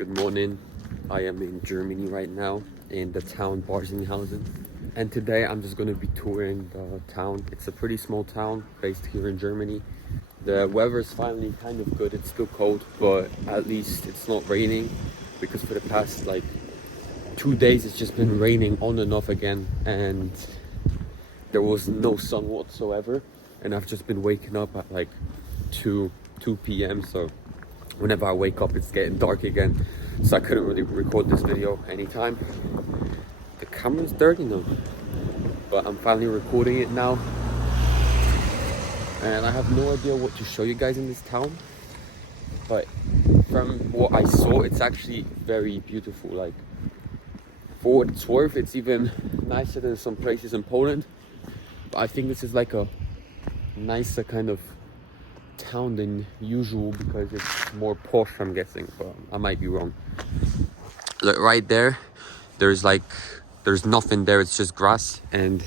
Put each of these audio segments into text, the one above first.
Good morning. I am in Germany right now in the town Barsinghausen. And today I'm just going to be touring the town. It's a pretty small town based here in Germany. The weather is finally kind of good. It's still cold, but at least it's not raining because for the past 2 days it's just been raining on and off again and there was no sun whatsoever. And I've just been waking up at 2 p.m. So whenever I wake up it's getting dark again, so I couldn't really record this video anytime. The camera's dirty now, but I'm finally recording it now, and I have no idea what to show you guys in this town, but from what I saw it's actually very beautiful. Like, for what it's worth, it's even nicer than some places in Poland, but I think this is like a nicer kind of town than usual because it's more posh, I'm guessing, but I might be wrong. Look, right there, there's nothing there, it's just grass. And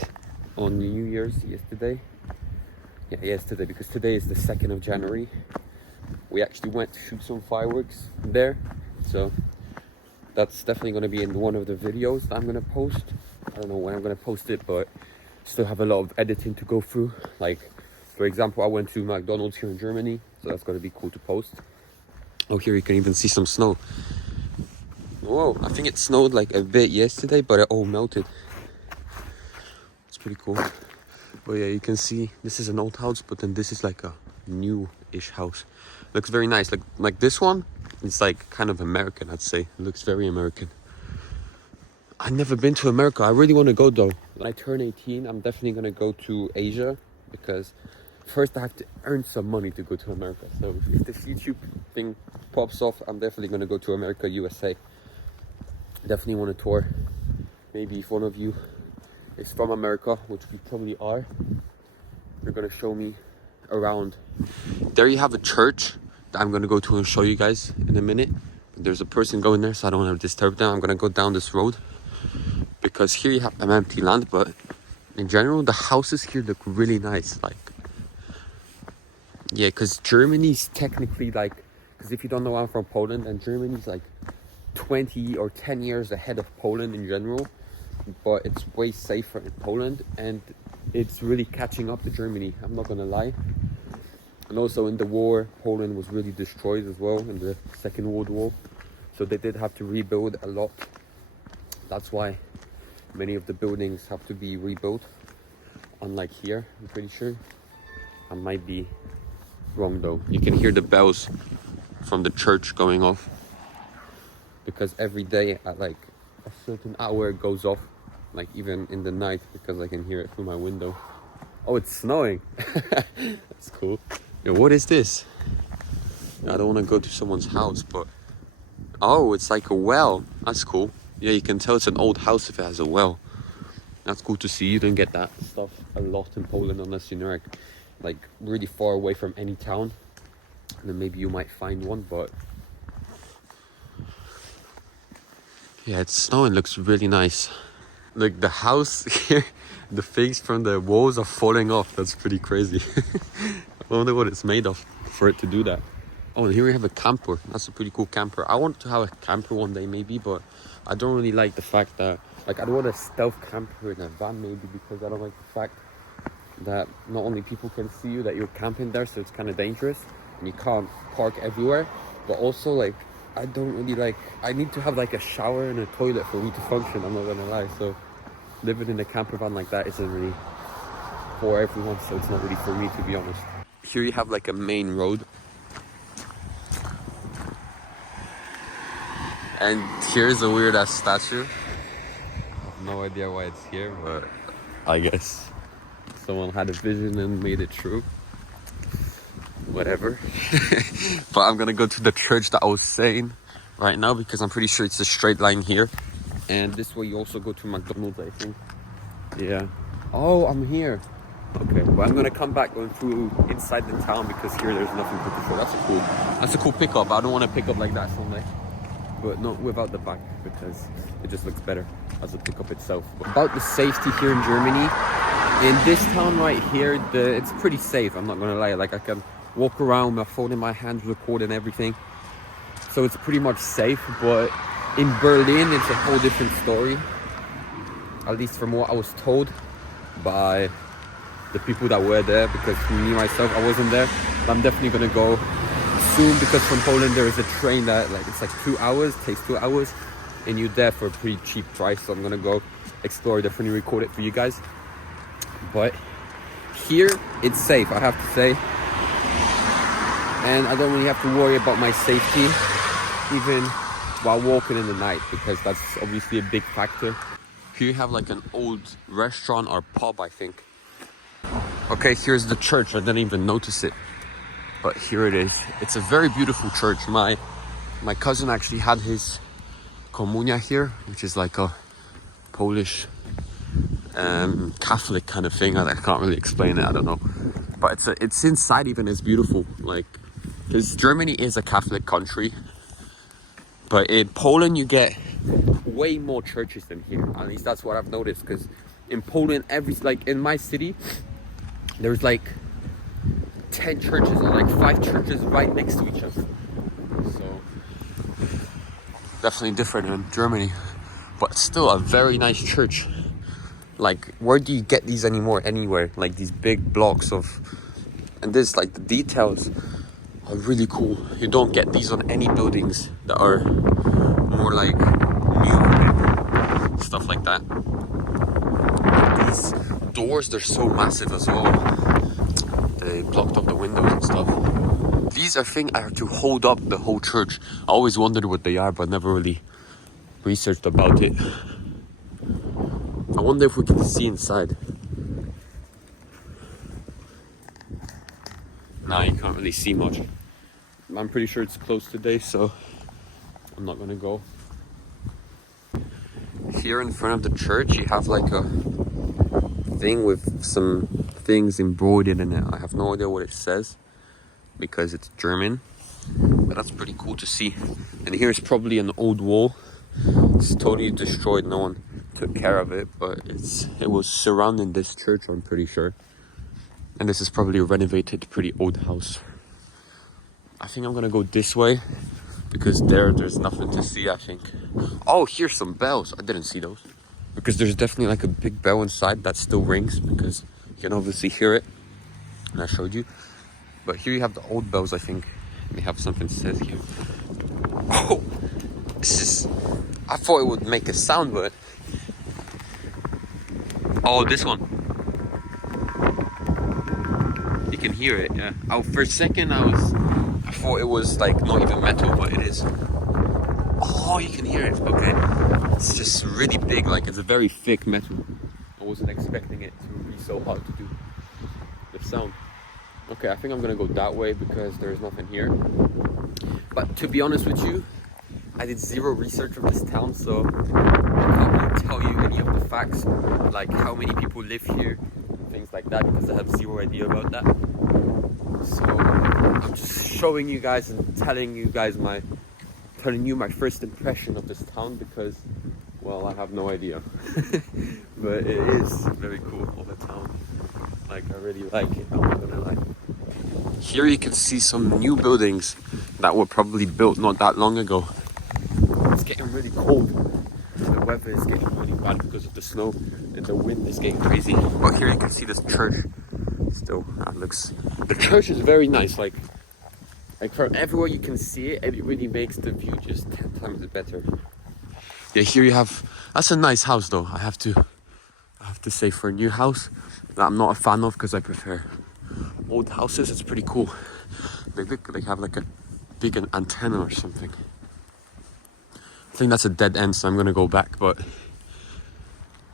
on New Year's yesterday, because today is the 2nd of January, we actually went to shoot some fireworks there, so that's definitely going to be in one of the videos that I'm going to post. I don't know when I'm going to post it, but still have a lot of editing to go through. Like, for example, I went to McDonald's here in Germany, so that's going to be cool to post. Oh, here you can even see some snow. Whoa, I think it snowed a bit yesterday, but it all melted. It's pretty cool. But yeah, you can see this is an old house, but then this is like a new-ish house. Looks very nice. Like this one, it's kind of American, I'd say. It looks very American. I've never been to America. I really want to go though. When I turn 18, I'm definitely going to go to Asia, because first I have to earn some money to go to America. So if this YouTube thing pops off, I'm definitely going to go to America, USA. Definitely want to tour. Maybe if one of you is from America, which we probably are, you're going to show me around. There you have a church that I'm going to go to and show you guys in a minute. There's a person going there, so I don't want to disturb them. I'm going to go down this road because here you have an empty land, but in general, the houses here look really nice. Yeah, because Germany's technically because if you don't know, I'm from Poland, and Germany's 20 or 10 years ahead of Poland in general, but it's way safer in Poland, and it's really catching up to Germany, I'm not gonna lie. And also in the war, Poland was really destroyed as well in the Second World War, so they did have to rebuild a lot. That's why many of the buildings have to be rebuilt, unlike here, I'm pretty sure. I might be wrong though. You can hear the bells from the church going off, because every day at a certain hour it goes off, even in the night, because I can hear it through my window. Oh, it's snowing. That's cool. Yo, what is this? I don't want to go to someone's house, but oh, it's like a well. That's cool. Yeah, you can tell it's an old house if it has a well. That's cool to see. You don't get that stuff a lot in Poland unless you're really far away from any town, and then maybe you might find one. But yeah, it's snowing. Looks really nice. Like the house here, the things from the walls are falling off. That's pretty crazy. I wonder what it's made of for it to do that. Oh, and here we have a camper. That's a pretty cool camper. I want to have a camper one day maybe, but I don't really like the fact that I don't want a stealth camper in a van maybe, because I don't like the fact that not only people can see you that you're camping there, so it's kind of dangerous and you can't park everywhere, but also I don't really I need to have a shower and a toilet for me to function, I'm not gonna lie. So living in a camper van like that isn't really for everyone, so it's not really for me, to be honest. Here you have a main road, and here's a weird ass statue. I have no idea why it's here, but I guess someone had a vision and made it true. Whatever. But I'm gonna go to the church that I was saying right now, because I'm pretty sure it's a straight line here, and this way you also go to McDonald's, I think. Yeah. Oh, I'm here. Okay, well, I'm gonna come back going through inside the town, because here there's nothing to show. That's a cool pickup. I don't want to pick up like that someday, but not without the back, because it just looks better as a pickup itself. But about the safety here in Germany, in this town right here, it's pretty safe, I'm not gonna lie. I can walk around with my phone in my hand, recording everything. so it's pretty much safe. But in Berlin, it's a whole different story. At least from what I was told by the people that were there, because me myself, I wasn't there. But I'm definitely gonna go soon, because from Poland there is a train that it's like 2 hours, takes 2 hours, and you're there for a pretty cheap price. So I'm gonna go explore, definitely record it for you guys. But here it's safe, I have to say, and I don't really have to worry about my safety even while walking in the night, because that's obviously a big factor. Here you have like an old restaurant or pub, I think. Okay, here's the church. I didn't even notice it, but here it is. It's a very beautiful church. My cousin actually had his komunia here, which is like a Polish Catholic kind of thing. I can't really explain it, I don't know, but it's inside even is beautiful, like, because Germany is a Catholic country, but in Poland you get way more churches than here. At least that's what I've noticed, because in Poland, like in my city, there's like 10 churches or like 5 churches right next to each other. So definitely different in Germany, but still a very nice church. Like, where do you get these anymore? Anywhere, like these big blocks of, and this, like, the details are really cool. You don't get these on any buildings that are more like new, stuff like that. These doors, they're so massive as well. They blocked up the windows and stuff. These I think are to hold up the whole church. I always wondered what they are, but never really researched about it. I wonder if we can see inside. Nah, you can't really see much. I'm pretty sure it's closed today, so I'm not gonna go. Here in front of the church, you have like a thing with some things embroidered in it. I have no idea what it says because it's German, but that's pretty cool to see. And here's probably an old wall. It's totally destroyed. No one took care of it, but it was surrounding this church, I'm pretty sure. And this is probably a renovated, pretty old house. I think I'm gonna go this way because there's nothing to see, I think. Oh, here's some bells. I didn't see those, because there's definitely like a big bell inside that still rings, because you can obviously hear it, and I showed you. But here you have the old bells, I think. They have something that says here. Oh, I thought it would make a sound, but oh, this one. You can hear it, yeah. Oh, for a second I thought it was like not even metal, but it is. Oh, you can hear it. Okay. It's just really big, like it's a very thick metal. I wasn't expecting it to be so hard to do the sound. Okay, I think I'm gonna go that way because there's nothing here. But to be honest with you, I did zero research of this town, so I can't really tell you any of the facts, like how many people live here, things like that, because I have zero idea about that. So I'm just showing you guys and telling you my first impression of this town, because, well, I have no idea. But it is very cool, all the town. Like, I really like it, I'm not gonna lie. Here you can see some new buildings that were probably built not that long ago. It's getting really cold. The weather is getting really bad because of the snow, and the wind is getting crazy. But here you can see this church. Still, that looks. The church is very nice. Like from everywhere you can see it, and it really makes the view just 10 times better. Yeah, here you have. That's a nice house, though. I have to say, for a new house that I'm not a fan of, because I prefer old houses. It's pretty cool. They look like they have like a big antenna or something. I think that's a dead end, so I'm gonna go back. But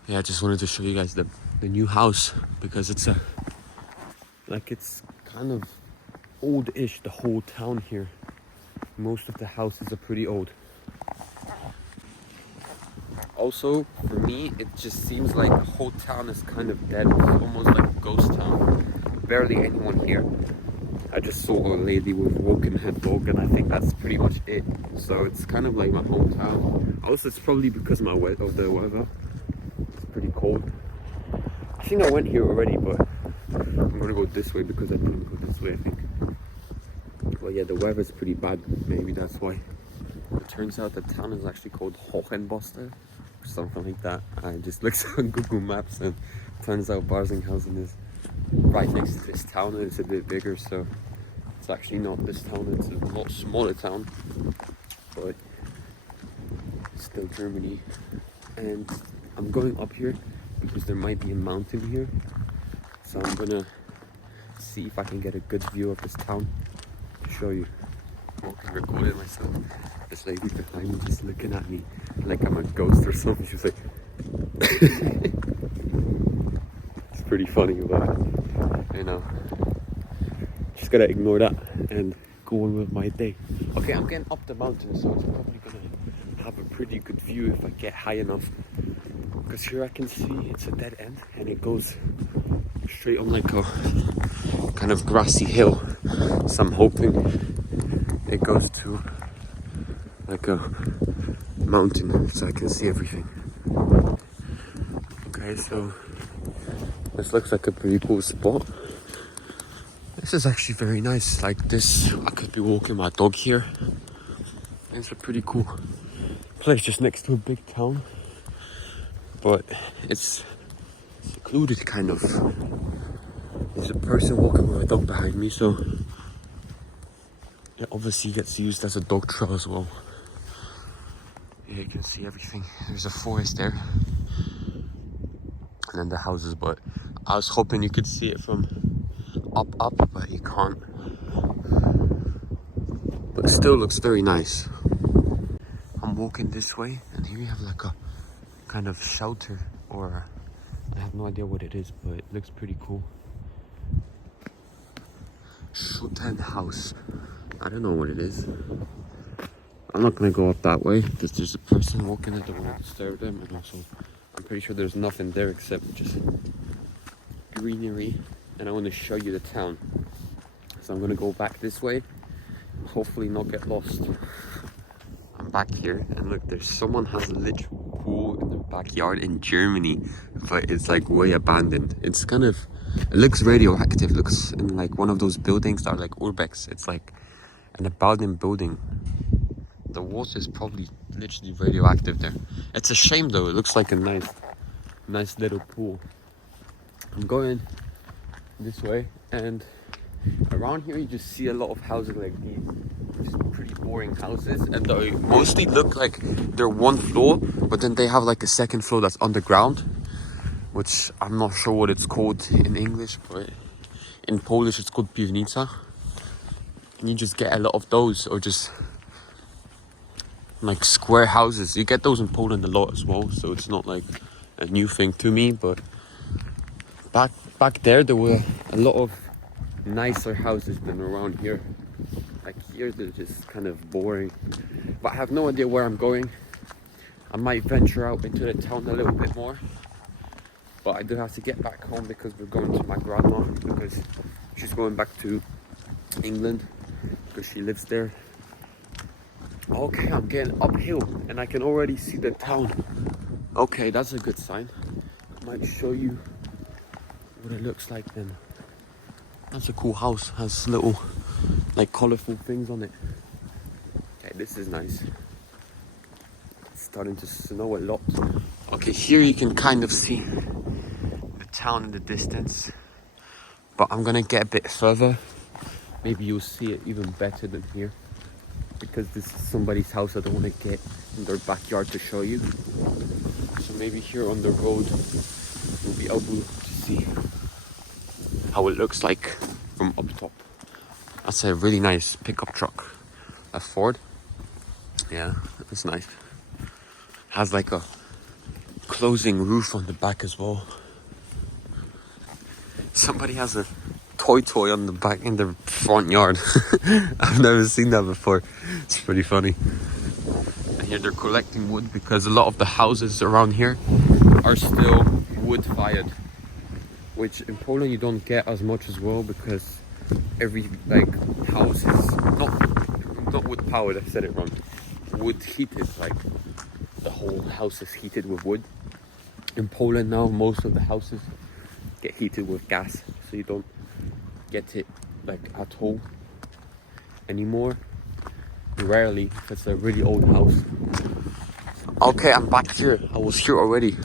yeah, I just wanted to show you guys the new house, because it's kind of old-ish, the whole town here. Most of the houses are pretty old. Also, for me, it just seems like the whole town is kind of dead. It's almost like a ghost town. Barely anyone here. I just saw a lady with a walking head dog, and I think that's pretty much it. So it's kind of like my hometown. Also, it's probably because of the weather. It's pretty cold. I think I went here already, but I'm gonna go this way because I didn't go this way, I think. Well, yeah, the weather's pretty bad. Maybe that's why. turns out the town is actually called Hohenboster or something like that. I just looked on Google Maps and turns out Barsinghausen is right next to this town and it's a bit bigger, so it's actually not this town, it's a lot smaller town, but still Germany. And I'm going up here because there might be a mountain here, so I'm gonna see if I can get a good view of this town to show you. I'm recording myself. This lady behind me just looking at me like I'm a ghost or something. She's like it's pretty funny, but you know, just gotta ignore that and go on with my day. Okay, I'm getting up the mountain, so it's probably gonna have a pretty good view if I get high enough, because here I can see it's a dead end and it goes straight on like a kind of grassy hill, so I'm hoping it goes to like a mountain so I can see everything. Okay, so this looks like a pretty cool spot. This is actually very nice. Like this, I could be walking my dog here. It's a pretty cool place just next to a big town, but it's secluded kind of. There's a person walking with a dog behind me, so it obviously gets used as a dog trail as well. Yeah, you can see everything. There's a forest there and then the houses, but I was hoping you could see it from up, but you can't. But it still looks very nice. I'm walking this way and here you have like a kind of shelter, or I have no idea what it is, but it looks pretty cool. Schuttenhaus. I don't know what it is. I'm not gonna go up that way because there's a person walking. I don't want to disturb them, and also I'm pretty sure there's nothing there except just greenery, and I want to show you the town. So I'm gonna go back this way, hopefully not get lost. I'm back here and look, there's someone has a literal pool in their backyard in Germany, but it's like way abandoned. It's kind of, it looks radioactive. It looks in like one of those buildings that are like urbex. It's like an abandoned building. The water is probably literally radioactive there. It's a shame though, it looks like a nice little pool. I'm going this way, and around here you just see a lot of houses like these, just pretty boring houses, and they mostly look like they're one floor, but then they have like a second floor that's underground, which I'm not sure what it's called in English, but in Polish it's called piwnica. And you just get a lot of those, or just like square houses. You get those in Poland a lot as well, so it's not like a new thing to me. But back there were a lot of nicer houses than around here. Like here they're just kind of boring, but I have no idea where I'm going. I might venture out into the town a little bit more, but I do have to get back home because we're going to my grandma, because she's going back to England because she lives there. Okay, I'm getting uphill and I can already see the town. Okay, that's a good sign. I might show you what it looks like then. That's a cool house, has little like colorful things on it. Okay, this is nice. It's starting to snow a lot. Okay, here you can kind of see the town in the distance, but I'm gonna get a bit further. Maybe you'll see it even better than here, because this is somebody's house. I don't want to get in their backyard to show you. So maybe here on the road you'll be able to see how it looks like from up top. That's a really nice pickup truck, a Ford. Yeah, it's nice. Has like a closing roof on the back as well. Somebody has a toy on the back in the front yard. I've never seen that before. It's pretty funny. And here they're collecting wood because a lot of the houses around here are still wood fired, which in Poland you don't get as much as well, because every like house is not wood powered. I said it wrong. Wood heated, like the whole house is heated with wood. In Poland now most of the houses get heated with gas, so you don't get it like at all anymore. rarely if it's a really old house. Okay, I'm back here. I was here already.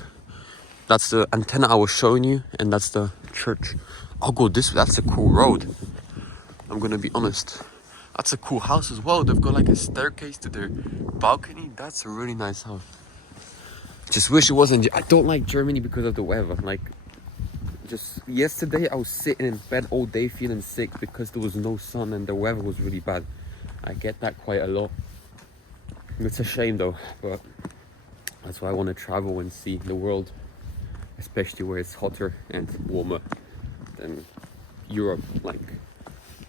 That's the antenna I was showing you, and that's the church. I'll go this way. That's a cool road. I'm gonna be honest. That's a cool house as well. They've got like a staircase to their balcony. That's a really nice house. Just wish it wasn't. I don't like Germany because of the weather. Like, just yesterday I was sitting in bed all day feeling sick because there was no sun and the weather was really bad. I get that quite a lot. It's a shame though, but that's why I want to travel and see the world, especially where it's hotter and warmer than Europe. Like,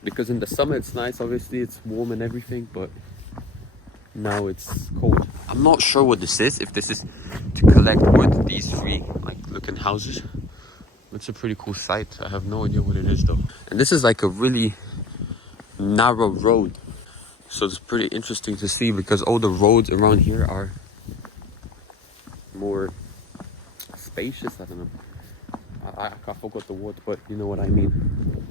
because in the summer it's nice, obviously it's warm and everything, but now it's cold. I'm not sure what this is, if this is to collect wood, these three like looking houses. It's a pretty cool site. I have no idea what it is though. And this is like a really narrow road, so it's pretty interesting to see because all the roads around here are more spacious. I don't know, I forgot the word, but you know what I mean.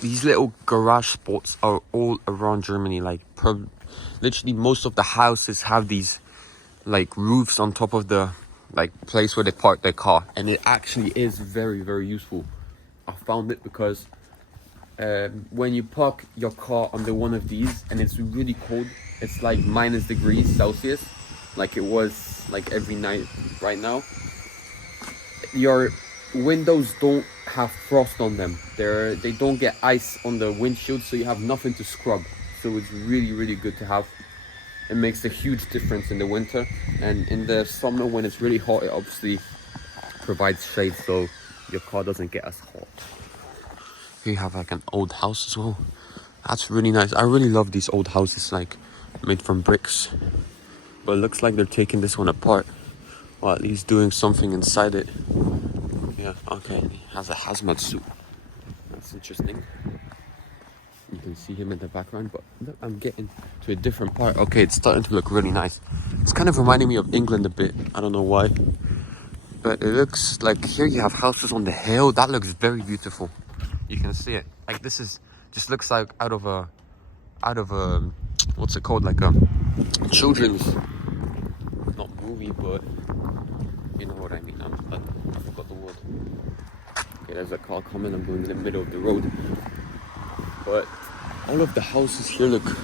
These little garage spots are all around Germany. Like literally most of the houses have these like roofs on top of the like place where they park their car, and it actually is very, very useful. I found it because when you park your car under one of these and it's really cold, it's like -degrees Celsius, like it was like every night right now, your windows don't have frost on them. They don't get ice on the windshield, so you have nothing to scrub. So it's really, really good to have. It makes a huge difference in the winter, and in the summer when it's really hot, it obviously provides shade so your car doesn't get as hot. Here you have like an old house as well. That's really nice. I really love these old houses, like made from bricks, but it looks like they're taking this one apart, or at least doing something inside it. Yeah, okay, he has a hazmat suit. That's interesting. You can see him in the background, but look, I'm getting to a different part. Okay, it's starting to look really nice. It's kind of reminding me of England a bit. I don't know why, but it looks like here you have houses on the hill. That looks very beautiful. You can see it. Like this is just looks like out of a what's it called? Like a children's, not movie, but you know what I mean. I forgot the word. Okay, there's a car coming. I'm going in the middle of the road. But all of the houses here look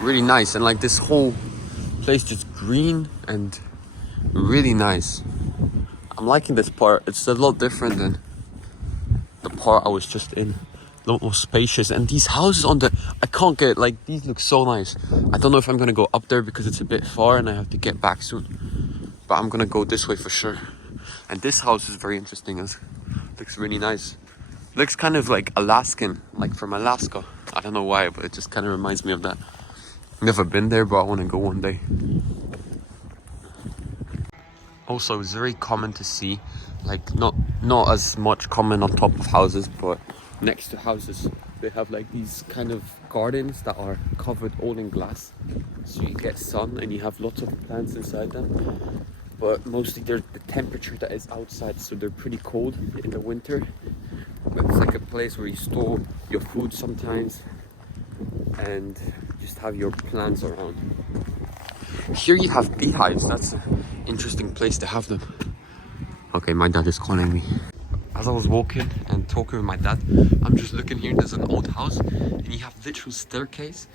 really nice, and like this whole place is green and really nice. I'm liking this part. It's a lot different than the part I was just in. A lot more spacious, and these houses on the I can't get, like, these look so nice. I don't know if I'm gonna go up there because it's a bit far and I have to get back soon, but I'm gonna go this way for sure. And this house is very interesting. It looks really nice. Looks kind of like Alaskan, like from Alaska. I don't know why, but it just kind of reminds me of that. Never been there, but I want to go one day. Also, it's very common to see, like not as much common on top of houses, but next to houses, they have like these kind of gardens that are covered all in glass. So you get sun and you have lots of plants inside them. But mostly they're the temperature that is outside, so they're pretty cold in the winter. But it's like a place where you store your food sometimes and just have your plants around. Here you have beehives. That's an interesting place to have them. Okay, my dad is calling me. As I was walking and talking with my dad, I'm just looking here. There's an old house and you have literal staircase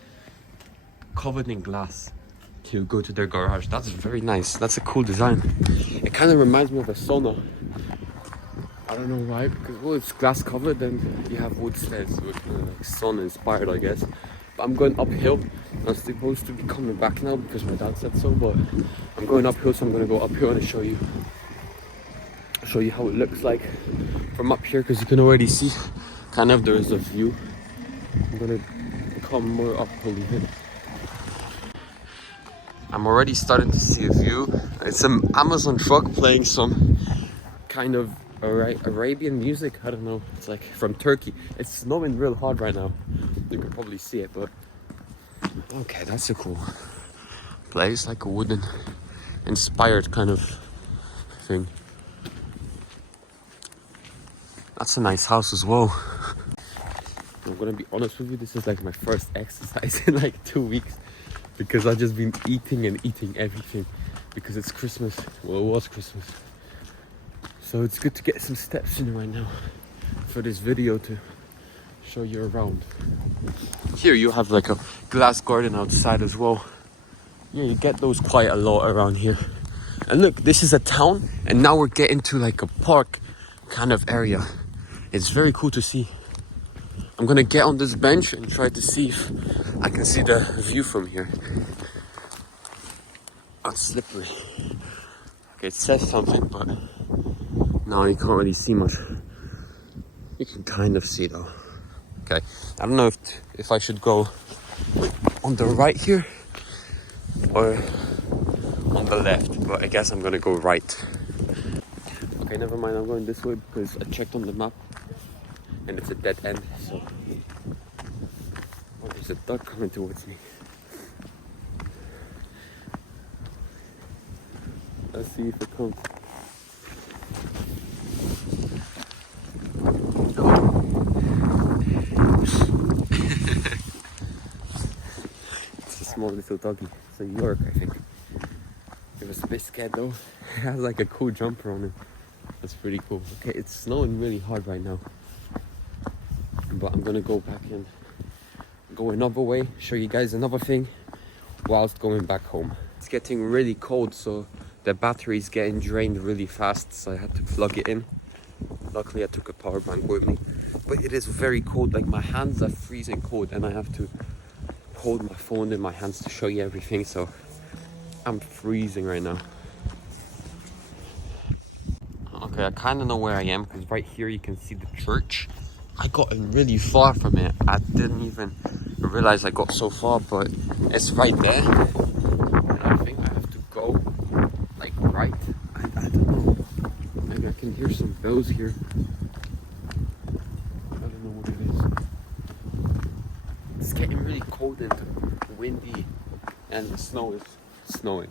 covered in glass to go to their garage. That's very nice. That's a cool design. It kind of reminds me of a sauna. I don't know why, because well, it's glass covered and you have wood sleds, so it's kind of like sun inspired, I guess. But I'm going uphill. I'm supposed to be coming back now because my dad said so, but I'm going uphill, so I'm going to go uphill and show you how it looks like from up here, because you can already see kind of there's a view. I'm going to come more uphill even. I'm already starting to see a view. It's an Amazon truck playing some kind of Arabian music. I don't know. It's like from Turkey. It's snowing real hard right now. You can probably see it, but okay, that's a cool place, like a wooden inspired kind of thing. That's a nice house as well. I'm gonna be honest with you, this is like my first exercise in like 2 weeks. because I've just been eating and eating everything because it's Christmas. Well, it was Christmas. So it's good to get some steps in right now for this video to show you around. Here you have like a glass garden outside as well. Yeah, you get those quite a lot around here. And look, this is a town, and now we're getting to like a park kind of area. It's very cool to see. I'm gonna get on this bench and try to see if I can see the view from here. Oh, it's slippery. Okay, it says something, but no, you can't really see much. You can kind of see though. Okay, I don't know if I should go on the right here or on the left, but I guess I'm gonna go right. Okay, never mind, I'm going this way because I checked on the map and it's a dead end, so oh, there's a duck coming towards me. Let's see if it comes. It's a small little doggy. It's a York, I think. It was a bit scared though. It has like a cool jumper on it. That's pretty cool. Okay, it's snowing really hard right now, but I'm gonna go back and go another way, show you guys another thing whilst going back home. It's getting really cold, so the battery is getting drained really fast, so I had to plug it in. Luckily I took a power bank with me, but it is very cold. Like my hands are freezing cold and I have to hold my phone in my hands to show you everything, so I'm freezing right now. Okay, I kind of know where I am because right here you can see the church. I got really far from it. I didn't even realize I got so far, but it's right there. And I think I have to go like right. I don't know. Maybe I can hear some bells here. I don't know what it is. It's getting really cold and windy, and the snow is snowing.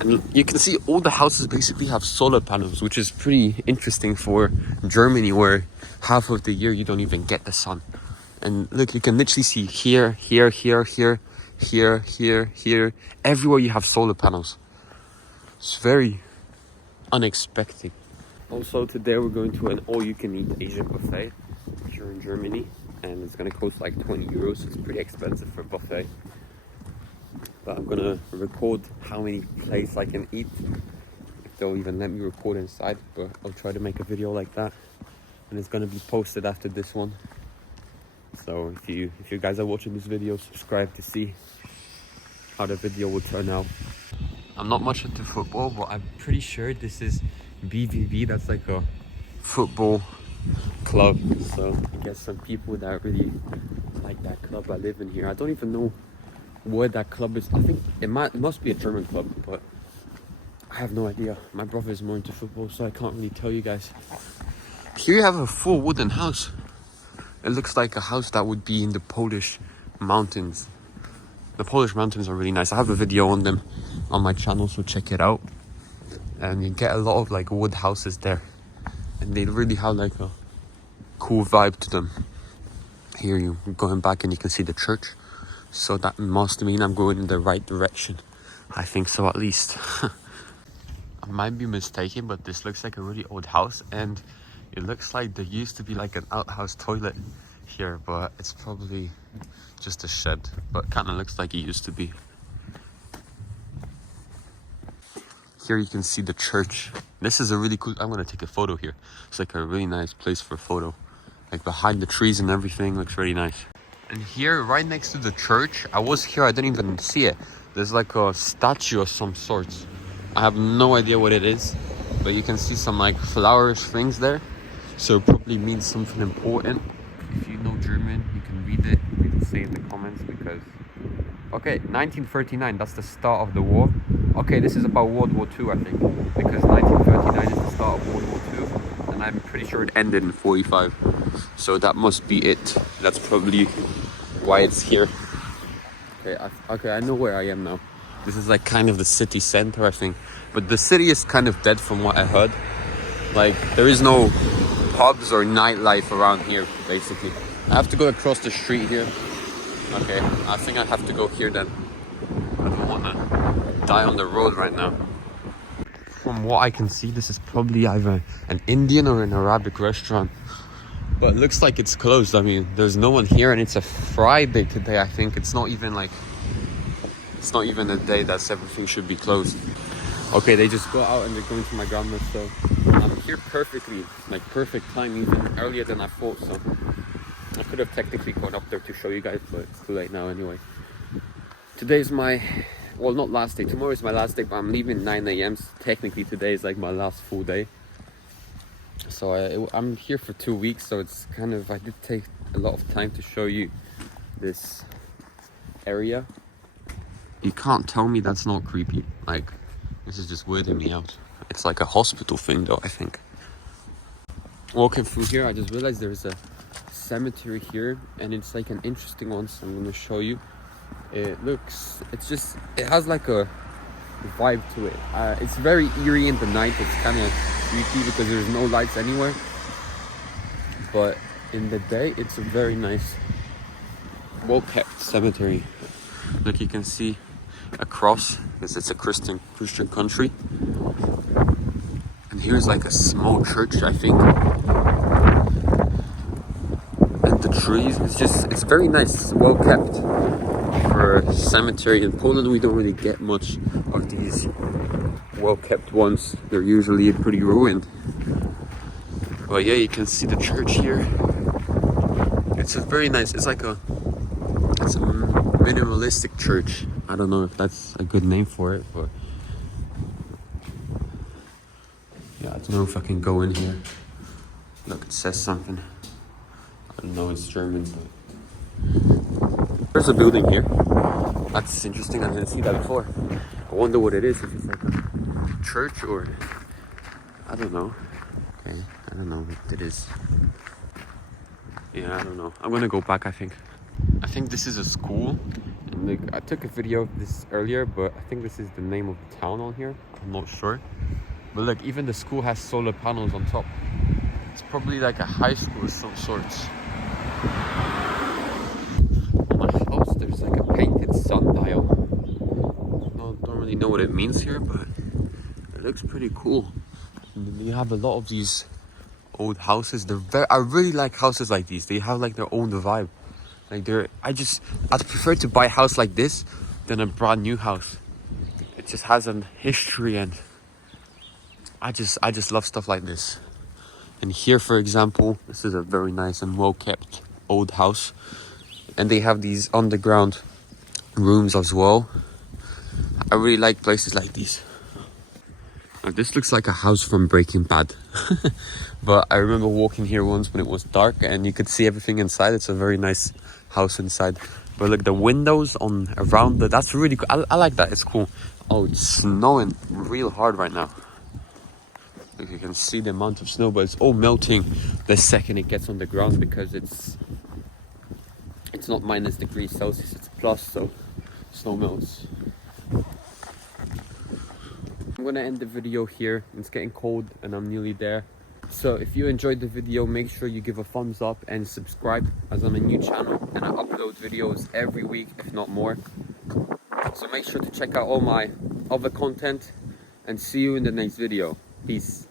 And you can see all the houses basically have solar panels, which is pretty interesting for Germany, where half of the year you don't even get the sun. And look, you can literally see here, here, here, here, here, here, here. Everywhere you have solar panels. It's very unexpected. Also today we're going to an all-you-can-eat Asian buffet here in Germany. And it's gonna cost like 20 euros. It's pretty expensive for a buffet. But I'm gonna record how many plates I can eat, if they'll even let me record inside. But I'll try to make a video like that, and it's gonna be posted after this one. So if you guys are watching this video, subscribe to see how the video will turn out. I'm not much into football, but I'm pretty sure this is BVB. That's like a football club. So I guess some people that really like that club are living here. I don't even know where that club is. I think it must be a German club, but I have no idea. My brother is more into football, so I can't really tell you guys. Here you have a full wooden house. It looks like a house that would be in the Polish mountains. The Polish mountains are really nice. I have a video on them on my channel, so check it out. And you get a lot of like wood houses there, and they really have like a cool vibe to them. Here you're going back and you can see the church. So that must mean I'm going in the right direction. I think so, at least. I might be mistaken, but this looks like a really old house, and it looks like there used to be like an outhouse toilet here, but it's probably just a shed, but kind of looks like it used to be. Here you can see the church. This is a really cool, I'm gonna take a photo here. It's like a really nice place for a photo. Like behind the trees and everything, looks really nice. And here, right next to the church, I was here, I didn't even see it. There's like a statue of some sorts. I have no idea what it is, but you can see some like flowers, things there. So it probably means something important. If you know German, you can read it. You can say in the comments because... Okay, 1939, that's the start of the war. Okay, this is about World War II, I think. Because 1939 is the start of World War II. And I'm pretty sure it ended in 45. So that must be it. That's probably why it's here. Okay, I know where I am now. This is like kind of the city center, I think. But the city is kind of dead from what I heard. Like, there is no pubs or nightlife around here, basically. I have to go across the street here. Okay, I think I have to go here then. I don't want to die on the road right now. From what I can see, this is probably either an Indian or an Arabic restaurant. But it looks like it's closed. I mean, there's no one here and it's a Friday today, I think. It's not even a day that everything should be closed. Okay, they just go out and they're going to my grandma's, so I'm here perfectly, like perfect time, even earlier than I thought, so I could have technically gone up there to show you guys, but it's too late now anyway. Today's my, well, not last day, tomorrow is my last day, but I'm leaving 9 a.m. So technically today is like my last full day. So I'm here for 2 weeks, so it's kind of, I did take a lot of time to show you this area. You can't tell me that's not creepy. Like, this is just weirding me out. It's like a hospital thing though, I think. Walking through here, I just realized there's a cemetery here, and it's like an interesting one, so I'm gonna show you. It has like a vibe to it. It's very eerie in the night. It's kind of creepy because there's no lights anywhere. But in the day, it's a very nice, well-kept cemetery. Like you can see a cross, because it's a Christian country. And here's like a small church, I think. And the trees, it's very nice, well kept. For a cemetery in Poland, we don't really get much of these well kept ones. They're usually pretty ruined. But yeah, you can see the church here. It's a very nice, it's a minimalistic church. I don't know if that's a good name for it, but yeah, I don't know if I can go in here. Look, it says something. I don't know, it's German, but there's a building here. That's interesting. I didn't see that before. I wonder what it is. If it's like a church or I don't know. Okay, I don't know what it is. Yeah, I don't know. I'm gonna go back, I think. I think this is a school. And like, I took a video of this earlier, but I think this is the name of the town on here. I'm not sure. But look, even the school has solar panels on top. It's probably like a high school of some sorts. On my house, there's like a painted sundial. Don't really know what it means here, but it looks pretty cool. And then you have a lot of these old houses. I really like houses like these. They have like their own vibe. Like I'd prefer to buy a house like this than a brand new house. It just has a history, and I just love stuff like this. And here, for example, this is a very nice and well kept old house, and they have these underground rooms as well. I really like places like these. Now, this looks like a house from Breaking Bad. But I remember walking here once when it was dark and you could see everything inside. It's a very nice house inside. But look, the windows around that's really cool. I like that, it's cool. Oh, it's snowing real hard right now. Like you can see the amount of snow, but it's all melting the second it gets on the ground, because it's not -degrees°C, it's plus, so snow melts. I'm gonna end the video here. It's getting cold and I'm nearly there. So if you enjoyed the video, make sure you give a thumbs up and subscribe, as I'm a new channel and I upload videos every week, if not more. So make sure to check out all my other content, and see you in the next video. Peace.